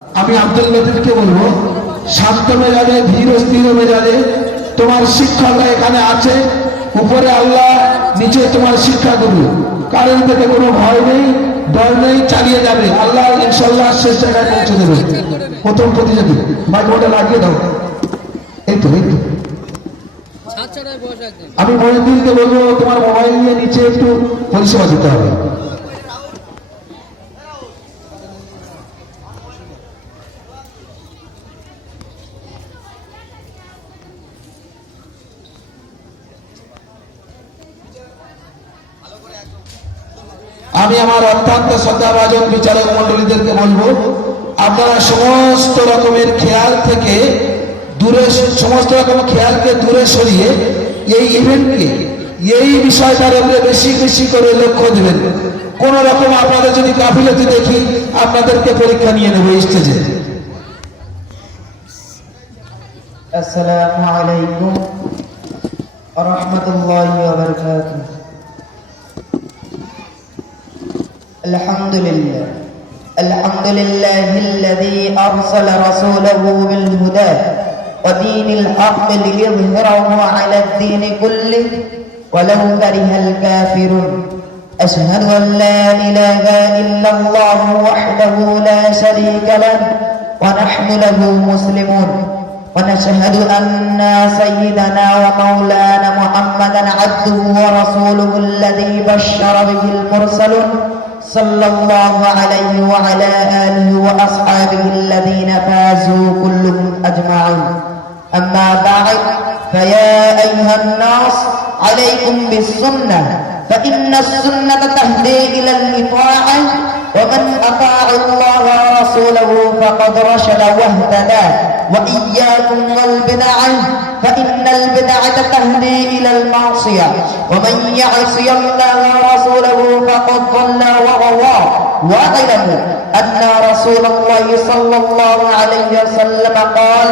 আমি আব্দুল লতিফকে বলবো শান্ত মেজাজে ধীর স্থির মেজাজে তোমার শিক্ষকরা এখানে আছে, উপরে আল্লাহ, নিচে তোমার শিক্ষা গুরু, কারণ থেকে কোনো ভয় নেই, ডর নেই, চালিয়ে যাবে আল্লাহ, ইনশাআল্লাহ শেষ জায়গায় পৌঁছে দেবে। প্রথম প্রতিযোগী মাইক্রোফোনটা লাগিয়ে দাও। এই তো আমি মহিউদ্দিনকে বলবো তোমার মোবাইল নিয়ে নিচে একটু পরিষেবা দিতে হবে। আমি আমার অত্যন্ত শ্রদ্ধাভাজন বিচারক মন্ডলীদেরকে বলবো, আপনারা সমস্ত রকমের খেয়াল থেকে দূরে, সমস্ত রকম খেয়ালকে দূরে সরিয়ে এই ইভেন্টকে, এই বিষয়টার উপরে বেশি বেশি করে লক্ষ্য দেবেন। কোন রকম আপনাদের যদি গাফিলতি দেখি আপনাদেরকে পরীক্ষা নিয়ে নেব স্টেজে। আসসালামু আলাইকুম ওয়া রাহমাতুল্লাহি ওয়া বারাকাতুহু। الحمد لله الذي أرسل رسوله بالهدى ودين الحق ليظهره على الدين كله ولو كره الكافرون. أشهد أن لا إله إلا الله وحده لا شريك له ونحن له مسلمون. ونشهد أن سيدنا ومولانا محمدا عبده ورسوله الذي بشر به المرسلون صلى الله عليه وعلى آله وأصحابه الذين فازوا كلهم أجمعين. أما بعد، فيا أيها الناس عليكم بالسنة، فإن السنة تهدي إلى الإطاعة، ومن أطاع الله ورسوله فقد رشد واهتدى. وإياكم والبدع، فإن البدعة تهدي إلى المعصية، ومن يعصي الله ورسوله فقد ضل وغوى. واعلموا أن رسول الله صلى الله عليه وسلم قال: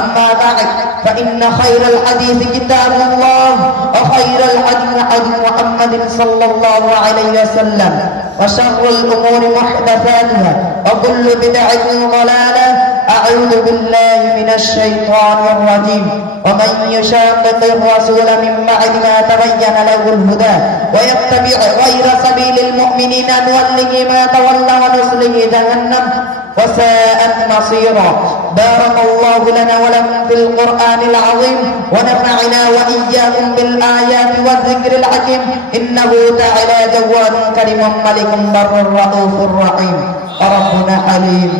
أما بعد، فإن خير الحديث كتاب الله، وخير الهدي هدي محمد صلى الله عليه وسلم، وشر الأمور محدثاتها، وكل بدعة ضلالة. أعوذ بالله من الشيطان الرجيم. ومن يشاقق الرسول من بعد ما تبين له الهدى ويتبع غير سبيل المؤمنين نوله ما تولى ونصله جهنم وساءت مصيرا. بارك الله لنا ولكم في القرآن العظيم، ونفعنا وإياكم بالآيات والذكر الحكيم، إنه تعالى جواد كريم ملك بر رؤوف رحيم. ربنا حليم.